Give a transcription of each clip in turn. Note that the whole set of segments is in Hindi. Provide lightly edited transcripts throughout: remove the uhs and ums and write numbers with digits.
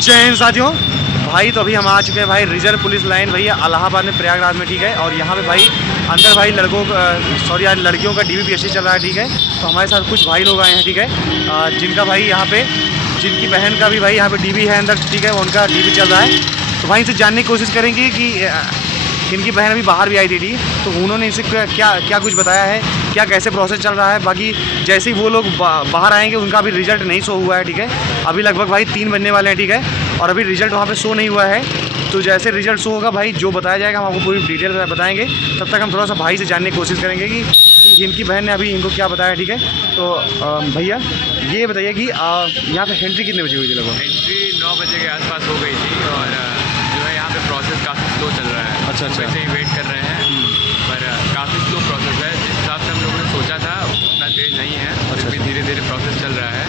जय हिंद साथियों। भाई तो अभी हम आ चुके हैं भाई रिजर्व पुलिस लाइन भैया इलाहाबाद में प्रयागराज में, ठीक है। और यहाँ पे भाई अंदर भाई लड़कियों का DVPSC चल रहा है, ठीक है। तो हमारे साथ कुछ भाई लोग आए हैं, ठीक है, जिनका भाई यहाँ पे जिनकी बहन का भी भाई यहाँ पे DV है अंदर, ठीक है, उनका DV चल रहा है। तो भाई इनसे जानने की कोशिश करेंगे कि इनकी बहन अभी बाहर भी आई थी, तो उन्होंने इनसे क्या कुछ बताया है, क्या कैसे प्रोसेस चल रहा है। बाकी जैसे ही वो लोग बाहर आएंगे उनका अभी रिजल्ट नहीं शो हुआ है, ठीक है। अभी लगभग भाई 3 बनने वाले हैं, ठीक है। और अभी रिजल्ट वहाँ पे शो नहीं हुआ है। तो जैसे रिजल्ट शो होगा भाई जो बताया जाएगा हम आपको पूरी डिटेल बताएंगे। तब तक हम थोड़ा सा भाई से जानने की कोशिश करेंगे कि इनकी बहन ने अभी इनको क्या बताया, ठीक है। तो भैया ये बताइए कि यहाँ पे एंट्री कितने बजे हुई थी? लगभग एंट्री 9 बजे के आसपास हो गई थी। और जो है यहाँ पे प्रोसेस काफ़ी स्लो चल रहा है। अच्छा। वैसे ही वेट कर रहे हैं, पर काफ़ी स्लो प्रोसेस है। जिस हिसाब से हम लोगों ने सोचा था उतना तेज नहीं है। अभी धीरे धीरे प्रोसेस चल रहा है।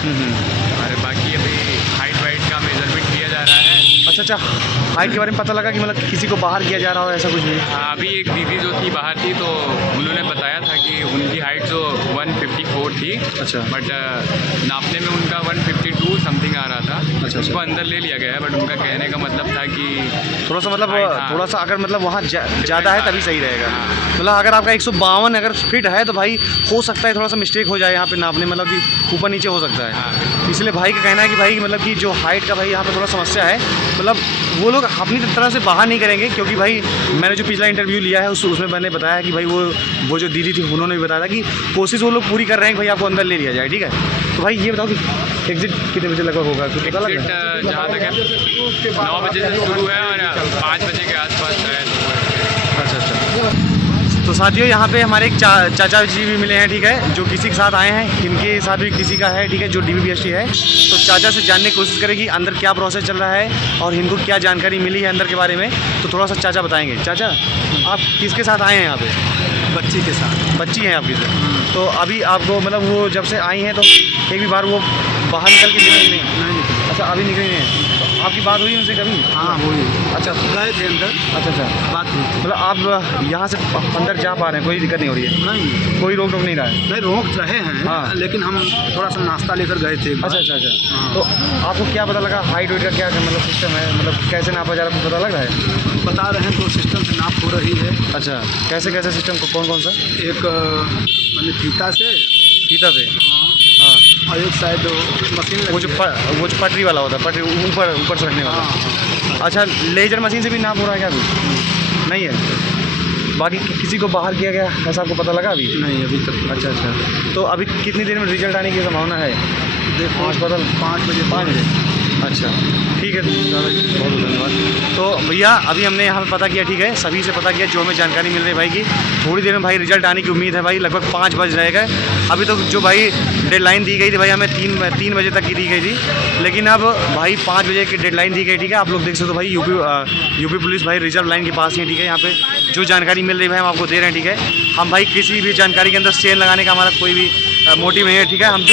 और बाकी अभी हाइट वाइट का मेजरमेंट किया जा रहा है। अच्छा, हाइट के बारे में पता लगा कि मतलब किसी को बाहर किया जा रहा हो, ऐसा कुछ नहीं? हाँ, अभी एक दीदी जो थी बाहर थी, तो उन्होंने बताया था कि उनकी हाइट जो 154 थी। अच्छा। बट नापने में उनका 152 समथिंग आ रहा था। अच्छा। उसको अंदर ले लिया गया है। बट उनका कहने का मतलब था कि थोड़ा सा मतलब हाँ। थोड़ा सा अगर मतलब वहाँ ज़्यादा है तभी सही रहेगा। मतलब अगर आपका 152 अगर फिट है तो भाई हो सकता है थोड़ा सा मिस्टेक हो जाए यहाँ पे नापने, मतलब कि ऊपर नीचे हो सकता है। इसलिए भाई का कहना है कि भाई मतलब कि जो हाइट का भाई यहाँ पे थोड़ा समस्या है। मतलब वो लोग अपनी तरह से बाहर नहीं करेंगे, क्योंकि भाई मैंने जो पिछला इंटरव्यू लिया है उसमें मैंने बताया कि भाई वो जो दीदी थी उन्होंने भी बताया था कि कोशिश वो लोग पूरी कर रहे हैं कि भाई आपको अंदर ले लिया जाए, ठीक है। तो भाई ये बताओ कि एग्जिट कितने बजे लगभग होगा? एग्जिट जहाँ तक है 9 बजे से शुरू है और 5 बजे के आसपास शायद। अच्छा। तो साथियों यहाँ पे हमारे एक चाचा जी भी मिले हैं, ठीक है, जो किसी के साथ आए हैं। इनके साथ भी किसी का है, ठीक है, जो DVPSC है। तो चाचा से जानने की कोशिश करें कि अंदर क्या प्रोसेस चल रहा है और इनको क्या जानकारी मिली है अंदर के बारे में। तो थोड़ा सा चाचा बताएंगे। चाचा आप किसके साथ आए हैं यहाँ पे? बच्ची के साथ। बच्ची हैं आपकी से? तो अभी आपको मतलब वो जब से आई हैं तो एक भी बार वो बाहर निकल के निकली नहीं? अच्छा, अभी निकली नहीं है। तो आपकी बात हुई उनसे कभी? हाँ हुई। अच्छा, गए थे अंदर। अच्छा। बात हुई। मतलब आप यहाँ से अंदर जा पा रहे हैं, कोई दिक्कत नहीं हो रही है? नहीं, कोई रोक टोक नहीं रहा है? नहीं रोक रहे हैं। हाँ। लेकिन हम थोड़ा सा नाश्ता लेकर गए थे। अच्छा। हाँ। तो आपको क्या पता लगा हाइट वेट का क्या मतलब सिस्टम है, मतलब कैसे नापा जा रहा है, पता लग रहा है? बता रहे हैं 2 सिस्टम से नाप हो रही है। अच्छा, कैसे सिस्टम कौन सा? एक मैंने फीता से हाँ। और एक शायद मशीन वो जो पटरी वाला होता है, पटरी ऊपर से रखने वाला। हाँ। अच्छा, लेजर मशीन से भी नाप हो रहा है क्या? अभी नहीं है। बाकी किसी को बाहर किया गया ऐसा आपको पता लगा अभी? नहीं, अभी तक। अच्छा। तो अभी कितनी देर में रिजल्ट आने की संभावना है? देखो 5 बजे। अच्छा, ठीक है, बहुत बहुत धन्यवाद। तो भैया अभी हमने यहाँ पे पता किया, ठीक है, सभी से पता किया जो हमें जानकारी मिल रही है भाई की थोड़ी देर में भाई रिजल्ट आने की उम्मीद है भाई। लगभग 5 बज रहेगा। अभी तो जो भाई डेडलाइन दी गई थी भाई हमें 3 बजे तक की दी गई थी, लेकिन अब भाई 5 बजे की डेडलाइन दी गई, ठीक है। आप लोग देख सकते हो भाई यूपी पुलिस भाई रिजर्व लाइन के पास ही है, ठीक है। यहाँ पे जो जानकारी मिल रही है भाई हम आपको दे रहे हैं, ठीक है। हम भाई किसी भी जानकारी के अंदर चेन लगाने का हमारा कोई भी मोटिव नहीं है, ठीक है। हम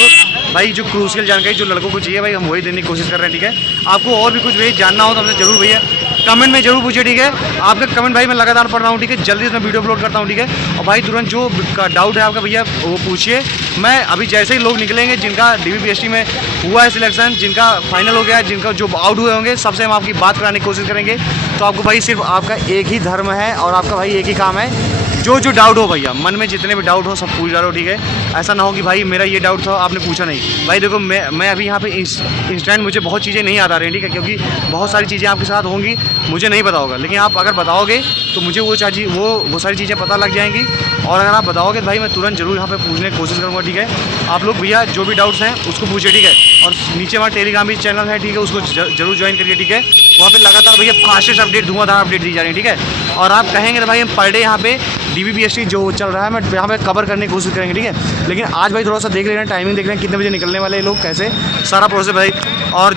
जो क्रूशियल जानकारी जो लड़कों को चाहिए भाई हम वही देने की कोशिश कर रहे हैं, ठीक है। आपको और भी कुछ भाई जानना हो तो हमसे जरूर भैया कमेंट में जरूर पूछिए, ठीक है। आपका कमेंट भाई मैं लगातार पढ़ रहा हूँ, ठीक है। जल्दी से मैं वीडियो अपलोड करता हूँ, ठीक है। और भाई तुरंत जो डाउट है आपका भैया वो पूछिए। मैं अभी जैसे ही लोग निकलेंगे जिनका DVPSC में हुआ है सिलेक्शन, जिनका फाइनल हो गया है, जिनका जो आउट हुए होंगे, सबसे हम आपकी बात कराने की कोशिश करेंगे। तो आपको भाई सिर्फ आपका एक ही धर्म है और आपका भाई एक ही काम है, जो डाउट हो भैया मन में जितने भी डाउट हो सब पूछ डालो, ठीक है। ऐसा ना हो कि भाई मेरा ये डाउट था आपने पूछा नहीं। भाई देखो मैं अभी यहाँ पे इंस्टेंट मुझे बहुत चीज़ें नहीं याद आ रही हैं, ठीक है, क्योंकि बहुत सारी चीज़ें आपके साथ होंगी मुझे नहीं पता होगा, लेकिन आप अगर बताओगे तो मुझे वो सारी चीज़ें पता लग जाएंगी। और अगर आप बताओगे तो भाई मैं तुरंत जरूर यहाँ पे पूछने की कोशिश करूँगा, ठीक है। आप लोग भैया जो भी डाउट्स हैं उसको पूछिए, ठीक है। और नीचे हमारा टेलीग्राम भी चैनल है, ठीक है, उसको जरूर ज्वाइन करिए, ठीक है। वहाँ पे लगातार भैया फास्टेस्ट अपडेट धुआंधार अपडेट दी जा रही है, ठीक है। और आप कहेंगे तो भाई हम पर डे यहाँ पे DVPSC जो चल रहा है मैं यहाँ पे कवर करने की कोशिश करेंगे, ठीक है। लेकिन आज भाई थोड़ा सा देख लेना, टाइमिंग देख लेना कितने बजे निकलने वाले लोग, कैसे सारा प्रोसेस भाई। और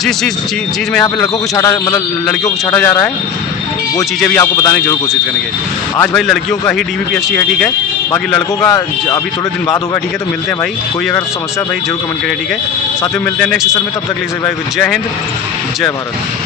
जिस चीज़ में यहाँ पे लड़कों को छाटा मतलब लड़कियों को छाटा जा रहा है वो चीज़ें भी आपको बताने की जरूर कोशिश करेंगे। आज भाई लड़कियों का ही DVPSC है, ठीक है। बाकी लड़कों का अभी थोड़े दिन बाद होगा, ठीक है। तो मिलते हैं भाई, कोई अगर समस्या भाई जरूर कमेंट करिए, ठीक है। साथ में मिलते हैं नेक्स्ट सेशन में, तब तक के लिए भाई जय हिंद जय भारत।